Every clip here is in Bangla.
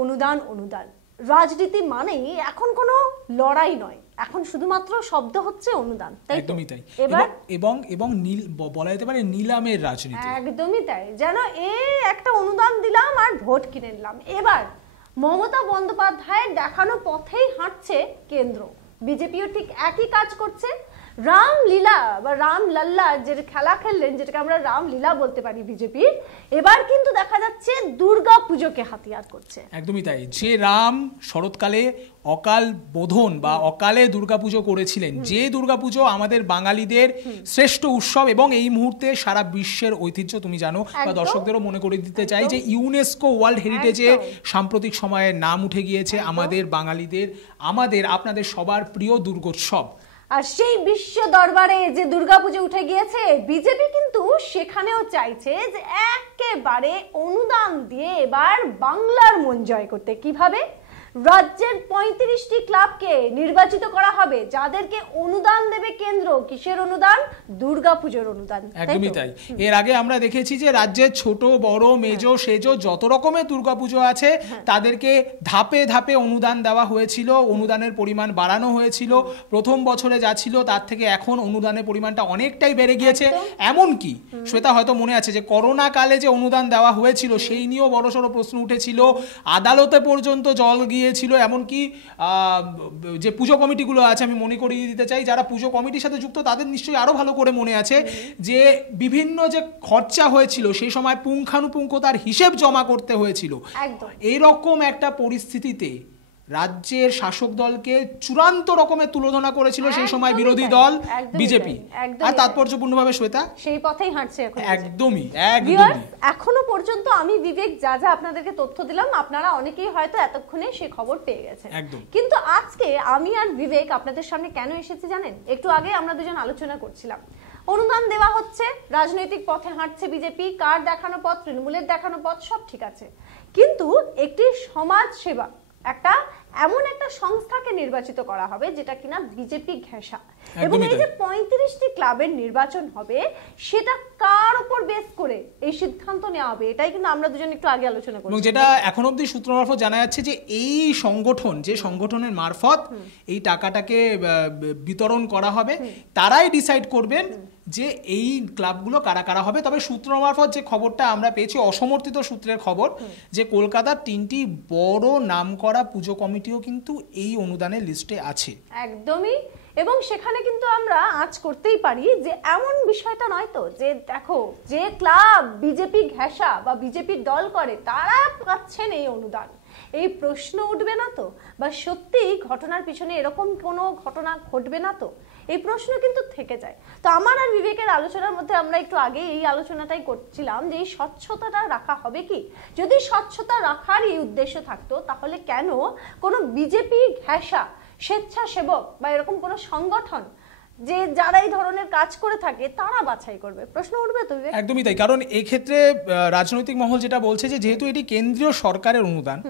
অনুদান অনুদান, রাজনীতি মানেই এখন কোনো লড়াই নয়, এখন শুধুমাত্র শব্দ হচ্ছে অনুদান, তাই? একদমই তাই। এবার এবং বলা যেতে পারে নিলামের রাজনীতি। একদমই তাই, যেন একটা অনুদান দিলাম আর ভোট কিনে নিলাম। এবার মমতা বন্দ্যোপাধ্যায়ের দেখানো পথেই হাঁটছে কেন্দ্র, বিজেপিও ঠিক একই কাজ করছে। রামলীলা বা রামলাল্লার যে খেলা খেললেন, যেটাকে আমরা রামলীলা বলতে পারি বিজেপির, এবার কিন্তু দেখা যাচ্ছে দুর্গা পুজোকে হাতিয়ার করছে। একদমই তাই। যে রাম শরৎকালে অকাল বোধন বা অকালে দুর্গাপুজো করেছিলেন, যে দুর্গাপুজো আমাদের বাঙালিদের শ্রেষ্ঠ উৎসব এবং এই মুহূর্তে সারা বিশ্বের ঐতিহ্য, তুমি জানো বা দর্শকদেরও মনে করে দিতে চাই যে ইউনেস্কো ওয়ার্ল্ড হেরিটেজে সাম্প্রতিক সময়ে নাম উঠে গিয়েছে আমাদের বাঙালিদের, আপনাদের সবার প্রিয় দুর্গোৎসব। আর সেই বিশ্ব দরবারে যে দুর্গাপুজো উঠে গিয়েছে, বিজেপি কিন্তু সেখানেও চাইছে যে একেবারে অনুদান দিয়ে এবার বাংলার মন জয় করতে। কিভাবে? রাজ্যের 35টি ক্লাবকে নির্বাচিত করা হবে, যাদেরকে অনুদান দেবে কেন্দ্র। কিসের অনুদান? দুর্গাপুজোর অনুদান। একদমই তাই। এর আগে আমরা দেখেছি যে রাজ্যের ছোট বড় মেজো সেজো যত রকমের দুর্গাপুজো আছে তাদেরকে ধাপে ধাপে অনুদান দেওয়া হয়েছিল, অনুদানের পরিমাণ বাড়ানো হয়েছিল। প্রথম বছরে যা ছিল তার থেকে এখন অনুদানের পরিমাণটা অনেকটাই বেড়ে গিয়েছে। এমনকি শ্বেতা হয়তো মনে আছে যে করোনা কালে যে অনুদান দেওয়া হয়েছিল সেই নিয়েও বড়সড় প্রশ্ন উঠেছিল, আদালতে পর্যন্ত জল গিয়ে ছিল। এমনকি যে পুজো কমিটিগুলো আছে, আমি মনে করিয়ে দিতে চাই যারা পুজো কমিটির সাথে যুক্ত তাদের নিশ্চয়ই আরো ভালো করে মনে আছে যে বিভিন্ন যে খরচা হয়েছিল সেই সময় পুঙ্খানুপুঙ্খ তার হিসেব জমা করতে হয়েছিল। এইরকম একটা পরিস্থিতিতে রাজ্যের শাসক দলকে চূড়ান্ত রকমের তুলোধনা করেছিল সেই সময় বিরোধী দল বিজেপি, আর তাৎপর্যপূর্ণভাবে শ্বেতা সেই পথেই হাঁটছে এখন। একদমই। এখনো পর্যন্ত আমি বিবেক যা যা আপনাদেরকে তথ্য দিলাম, আপনারা অনেকেই হয়তো এতক্ষণে সেই খবর পেয়ে গেছেন। কিন্তু আজকে আমি আর বিবেক আপনাদের সামনে কেন এসেছি জানেন? একটু আগে আমরা দুজন আলোচনা করছিলাম, অনুদান দেওয়া হচ্ছে, রাজনৈতিক পথে হাঁটছে বিজেপি, কার দেখানো পথ, তৃণমূলের দেখানো পথ, সব ঠিক আছে, কিন্তু একটি সমাজ সেবা এমন একটা সংস্থাকে নির্বাচিত করা হবে যেটা কিনা বিজেপি ঘেঁষা, এবং এই যে 35টি ক্লাবের নির্বাচন হবে সেটা কার উপর বেস করে এই সিদ্ধান্ত নেওয়া হবে, এটাই কিন্তু আমরা দুজন একটু আগে আলোচনা করছি। যেটা এখন অবধি সূত্র মারফত জানা যাচ্ছে যে এই সংগঠন, যে সংগঠনের মারফত এই টাকাটাকে বিতরণ করা হবে, তারাই ডিসাইড করবেন যে এই ক্লাবগুলো কারা কারা হবে। তবে সূত্র মারফত যে খবরটা আমরা পেয়েছি, অসমর্থিত সূত্রের খবর, যে কলকাতার 3টি বড় নামকরা পুজো কমিটিও কিন্তু এই অনুদানের লিস্টে আছে। একদমই। এবং সেখানে কিন্তু আমরা আজ করতেই পারি যে এমন বিষয়টা নয় তো যে দেখো যে ক্লাব বিজেপি ঘেঁষা বা বিজেপির দল করে তারা পাচ্ছেন এই অনুদান, এই প্রশ্ন উঠবে না তো? বা সত্যি ঘটনার পিছনে এরকম কোনো ঘটনা ঘটবে না তো? এই প্রশ্ন কিন্তু থেকে যায়। তো আমার আর বিবেকের আলোচনার মধ্যে আমরা একটু আগে এই আলোচনাটাই করছিলাম যে এই স্বচ্ছতাটা রাখা হবে কি। যদি স্বচ্ছতা রাখারই উদ্দেশ্য থাকতো তাহলে কেন কোনো বিজেপি ঘেঁষা স্বেচ্ছাসেবক বা এরকম কোনো সংগঠন যে যারা এই ধরনের কাজ করে থাকে তারা বাছাই করবে? প্রশ্ন উঠবে তো। একদমই তাই। কারণ এই ক্ষেত্রে রাজনৈতিক মহল যেটা বলছে যে যেহেতু এটি কেন্দ্রীয় সরকারের অনুদান,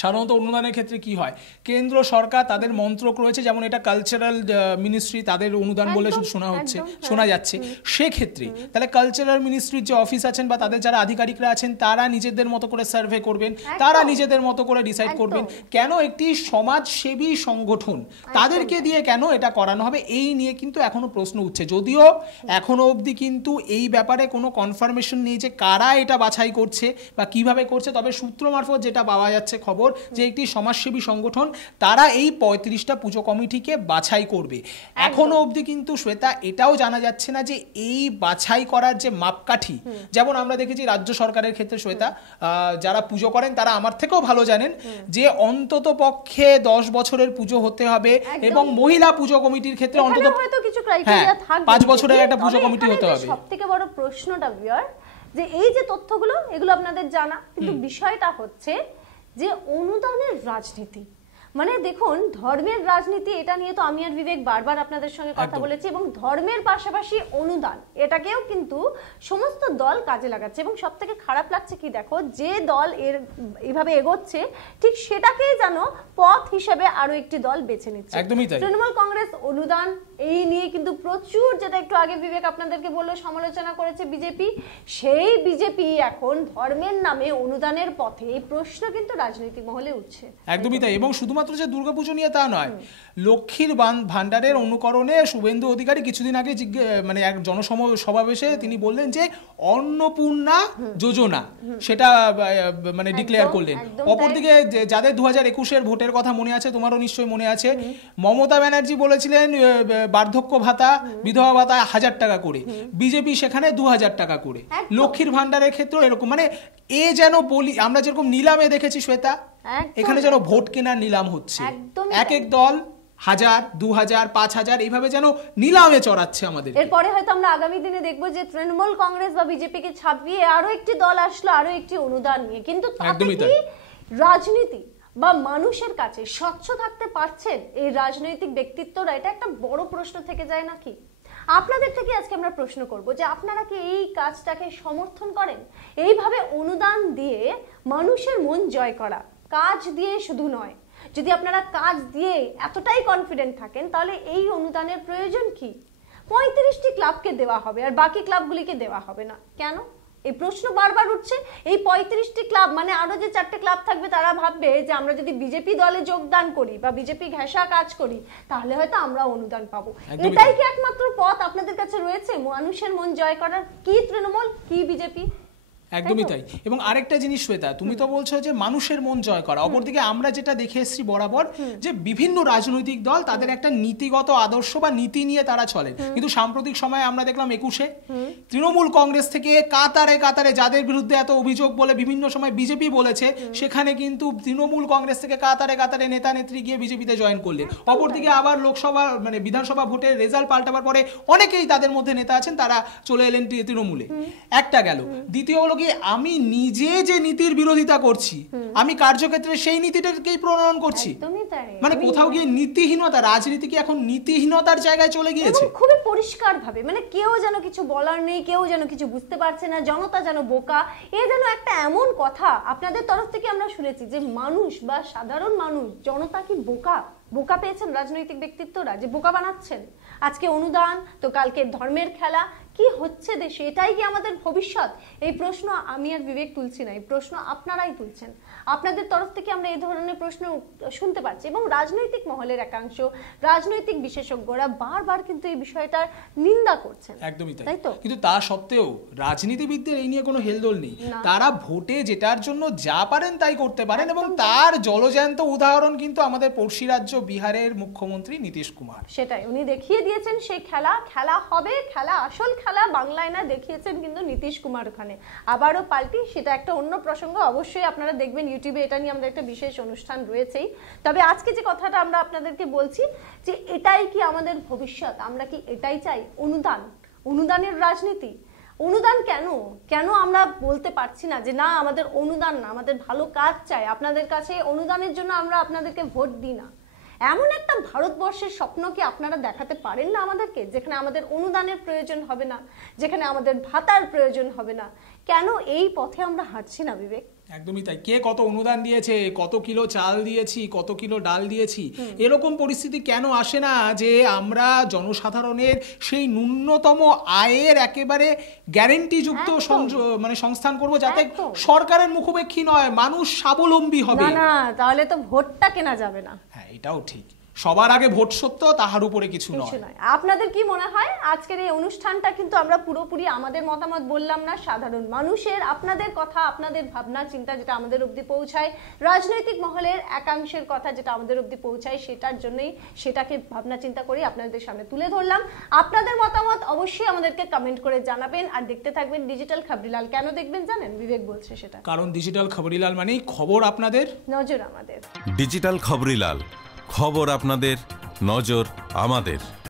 সাধারণত অনুদানের ক্ষেত্রে কি হয়, কেন্দ্র সরকার তাদের মন্ত্রক রয়েছে, যেমন এটা কালচারাল মিনিস্ট্রি, তাদের অনুদান বলে শুধু শোনা যাচ্ছে। সেক্ষেত্রে তাহলে কালচারাল মিনিস্ট্রির যে অফিস আছেন বা তাদের যারা আধিকারিকরা আছেন তারা নিজেদের মতো করে সার্ভে করবেন, তারা নিজেদের মতো করে ডিসাইড করবেন কেন একটি সমাজসেবী সংগঠন তাদেরকে দিয়ে কেন এটা করানো হবে। এই নিয়ে কিন্তু এখনো প্রশ্ন উঠছে, যদিও এখনো অবধি কিন্তু এই ব্যাপারে কোনো কনফার্মেশন নেই যে কারা এটা বাছাই করছে বা কিভাবে করছে। তবে সূত্র মারফত যেটা পাওয়া যাচ্ছে খবর যে একটি সমাজসেবী সংগঠন তারা এই 35টা পুজো কমিটিকে বাছাই করবে। এখনো অবধি কিন্তু শ্বেতা এটাও জানা যাচ্ছে না যে এই বাছাই করার যে মাপকাঠি, যেমন আমরা দেখেছি রাজ্য সরকারের ক্ষেত্রে শ্বেতা যারা পুজো করেন তারা আমার থেকেও ভালো জানেন যে অন্তত পক্ষে 10 বছরের পুজো হতে হবে, এবং মহিলা পুজো কমিটির ক্ষেত্রে অন্তত হয়তো কিছু ক্রাইটেরিয়া থাকবে, 5 বছরের একটা পুজো কমিটি হতে হবে। সবথেকে বড় প্রশ্নটা ভিউয়ার যে এই যে তথ্যগুলো এগুলো আপনাদের জানা, কিন্তু বিষয়টা হচ্ছে যে অনুদানের রাজনীতি মানে দেখুন, ধর্মের রাজনীতি, এটা নিয়ে তো আমি আর বিবেক বারবার আপনাদের সঙ্গে কথা বলেছি, এবং ধর্মের পাশাপাশি অনুদান এটাকেও কিন্তু সমস্ত দল কাজে লাগাচ্ছে। এবং সব থেকে খারাপ লাগছে কি, দেখো, যে দল এইভাবে এগোচ্ছে ঠিক সেটাকেই যেন পথ হিসেবে আরো একটি দল বেছে নিচ্ছে। তৃণমূল কংগ্রেস অনুদান এই নিয়ে কিন্তু প্রচুর, যেটা একটু আগে বিবেক আপনাদেরকে বললো, সমালোচনা করেছে বিজেপি। সেই বিজেপি এখন ধর্মের নামে অনুদানের পথে, এই প্রশ্ন কিন্তু রাজনৈতিক মহলে উঠছে। একদমই তাই। এবং শুধুমাত্র যে দুর্গাপুজো নিয়ে তা নয়, লক্ষ্মীর ভান্ডারের অনুকরণে শুভেন্দু অধিকারী কিছুদিন আগে মানে এক জনসমাবেশে তিনি বললেন যে অন্নপূর্ণা যোজনা সেটা মানে ডিক্লেয়ার করলেন। অপরদিকে যাদের 2021-এর ভোটের কথা মনে আছে, তোমারও নিশ্চয়ই মনে আছে, মমতা ব্যানার্জি বলেছিলেন বার্ধক্য ভাতা, বিধবা ভাতা 1000 টাকা করে, বিজেপি সেখানে 2000 টাকা করে। লক্ষ্মীর ভান্ডারের ক্ষেত্রেও এরকম, মানে এ যেন বলি আমরা যেরকম নিলামে দেখেছি শ্বেতা, এখানে যেন ভোট কেনার নিলাম হচ্ছে। এক এক দল 1000, 2000, 5000 এইভাবে যেন নিলামে চড়াচ্ছে আমাদের। এরপরে হয়তো আমরা আগামী দিনে দেখবো যে তৃণমূল কংগ্রেস বা বিজেপি কে ছাপিয়ে আরো একটি দল আসলো আরো একটি অনুদান নিয়ে। কিন্তু রাজনীতি বা মানুষের কাছে স্বচ্ছ থাকতে পারছেন এই রাজনৈতিক ব্যক্তিত্বরা? এটা একটা বড় প্রশ্ন থেকে যায় নাকি? আপনাদের থেকে আজকে আমরা প্রশ্ন করব যে আপনারা কি এই কাজটাকে সমর্থন করেন? এইভাবে অনুদান দিয়ে মানুষের মন জয় করা, কাজ দিয়ে শুধু নয়। যদি আপনারা কাজ দিয়ে এতটাই কনফিডেন্ট থাকেন, তাহলে এই অনুদানের প্রয়োজন কি? 35টি ক্লাবকে দেওয়া হবে আর বাকি ক্লাবগুলিকে দেওয়া হবে না কেন? এই প্রশ্ন বারবার উঠছে। এই 35টি ক্লাব মানে আরো যে 4টে ক্লাব থাকবে, তারা ভাববে যে আমরা যদি বিজেপি দলে যোগদান করি বা বিজেপি ঘেঁষা কাজ করি তাহলে হয়তো আমরা অনুদান পাবো। এটাই কি একমাত্র পথ আপনাদের কাছে রয়েছে মানুষের মন জয় করার? কি তৃণমূল, কি বিজেপি? একদমই তাই। এবং আরেকটা জিনিস শ্বেতা, তুমি তো বলছো যে মানুষের মন জয় করা, অপরদিকে আমরা যেটা দেখে এসেছি বরাবর যে বিভিন্ন রাজনৈতিক দল তাদের একটা নীতিগত আদর্শ বা নীতি নিয়ে তারা চলে। কিন্তু সাম্প্রতিক সময়ে আমরা দেখলাম 21-এ তৃণমূল কংগ্রেস থেকে কাতারে কাতারে যাদের বিরুদ্ধে এত অভিযোগ বলে বিভিন্ন সময় বিজেপি বলেছে, সেখানে কিন্তু তৃণমূল কংগ্রেস থেকে কাতারে কাতারে নেতা নেত্রী গিয়ে বিজেপিতে জয়েন করলেন। অপরদিকে আবার লোকসভা মানে বিধানসভা ভোটের রেজাল্ট পাল্টাবার পরে অনেকেই তাদের মধ্যে নেতা আছেন তারা চলে এলেন তৃণমূলে। একটা গেল। দ্বিতীয় হলো কি, আমি নিজে যে নীতির বিরোধিতা করছি, আমি কার্যক্ষেত্রে সেই নীতিটাকেই প্রণয়ন করছি। মানে কোথাও গিয়ে নীতিহীনতা, রাজনীতি কি এখন নীতিহীনতার জায়গায় চলে গিয়েছে? খুবই পরিষ্কার ভাবে, মানে কেউ যেন কিছু বলার নেই, কেউ যেন কিছু বুঝতে পারছে না, জনতা যেন বোকা। এ যেন একটা এমন কথা আপনাদের তরফ থেকে আমরা শুনেছি যে মানুষ বা সাধারণ মানুষ, জনতা কি বোকা? বোকা পেয়েছেন রাজনৈতিক ব্যক্তিত্বরা যে বোকা বানাচ্ছেন। আজকে অনুদান তো কালকে ধর্মের খেলা। কি হচ্ছে দেশে? এটাই কি আমাদের ভবিষ্যৎ? এই প্রশ্ন আমি আর বিবেক তুলছি না, এই প্রশ্ন আপনারাই তুলছেন। আপনাদের তরফ থেকে আমরা এই ধরনের প্রশ্ন শুনতে পাচ্ছি এবং রাজনৈতিক মহলের একাংশ, রাজনৈতিক বিশেষজ্ঞরা বারবার কিন্তু এই বিষয়টার নিন্দা করছেন। একদমই তাই তো। কিন্তু তা সত্ত্বেও রাজনীতিবিদদের এই নিয়ে কোনো হেলদোল নেই। তারা ভোটে যেটার জন্য যা পারেন তাই করতে পারেন এবং তার জলজ্যান্ত উদাহরণ কিন্তু আমাদের পড়শি রাজ্য বিহারের মুখ্যমন্ত্রী নীতিশ কুমার। সেটাই উনি দেখিয়ে দিয়েছেন। সেই খেলা হবে, আসল খেলা বাংলায় না, দেখিয়েছেন কিন্তু নীতিশ কুমার ওখানে। আবারও পাল্টি, সেটা একটা অন্য প্রসঙ্গ। অবশ্যই আপনারা দেখবেন ইউটিউবে এটা নিয়ে আমাদের একটা বিশেষ অনুষ্ঠান রয়েছেই। তবে আজকে যে কথাটা আমরা আপনাদেরকে বলছি যে এটাই কি আমাদের ভবিষ্যৎ? আমরা কি এটাই চাই? অনুদানের রাজনীতি। অনুদান কেন আমরা বলতে পারছি না যে না আমাদের অনুদান না, আমাদের ভালো কাজ চাই, আপনাদের কাছে অনুদানের জন্য আমরা আপনাদেরকে ভোট দিই না? এমন একটা ভারতবর্ষের স্বপ্ন কি আপনারা দেখাতে পারেন না আমাদেরকে, যেখানে আমাদের অনুদানের প্রয়োজন হবে না, যেখানে আমাদের ভাতার প্রয়োজন হবে না? কেন এই পথে আমরা হাঁটছি না বিবেক? একদমই তাই। কে কত অনুদান দিয়েছে, কত কিলো চাল দিয়েছি, কত কিলো ডাল দিয়েছি, এরকম পরিস্থিতি কেন আসে না যে আমরা জনসাধারণের সেই ন্যূনতম আয়ের একেবারে গ্যারেন্টি যুক্ত মানে সংস্থান করব, যাতে সরকারের মুখোপেক্ষী নয়, মানুষ স্বাবলম্বী হবে। না তাহলে তো ভোটটা কেনা যাবে না। হ্যাঁ, এটাও ঠিক। সবার আগে ভোট সত্য, তাহার উপরে কিছু নয়। আপনাদের কি মনে হয়? আজকের এই অনুষ্ঠানটা কিন্তু আমরা পুরোপুরি আমাদের মতামত বললাম না, সাধারণ মানুষের, আপনাদের কথা, আপনাদের ভাবনা চিন্তা যেটা আমাদের অবধি পৌঁছায়, রাজনৈতিক মহলের একাংশের কথা যেটা আমাদের অবধি পৌঁছায়, সেটার জন্যই সেটাকে ভাবনা চিন্তা করে আপনাদের সামনে তুলে ধরলাম। আপনাদের মতামত অবশ্যই আমাদেরকে কমেন্ট করে জানাবেন আর দেখতে থাকবেন ডিজিটাল খবরিলাল। কেন দেখবেন জানেন? বিবেক বলছে সেটা। কারণ ডিজিটাল খবরিলাল মানেই খবর আপনাদের, নজর আমাদের। ডিজিটাল খবরিলাল, খবর আপনাদের, নজর আমাদের।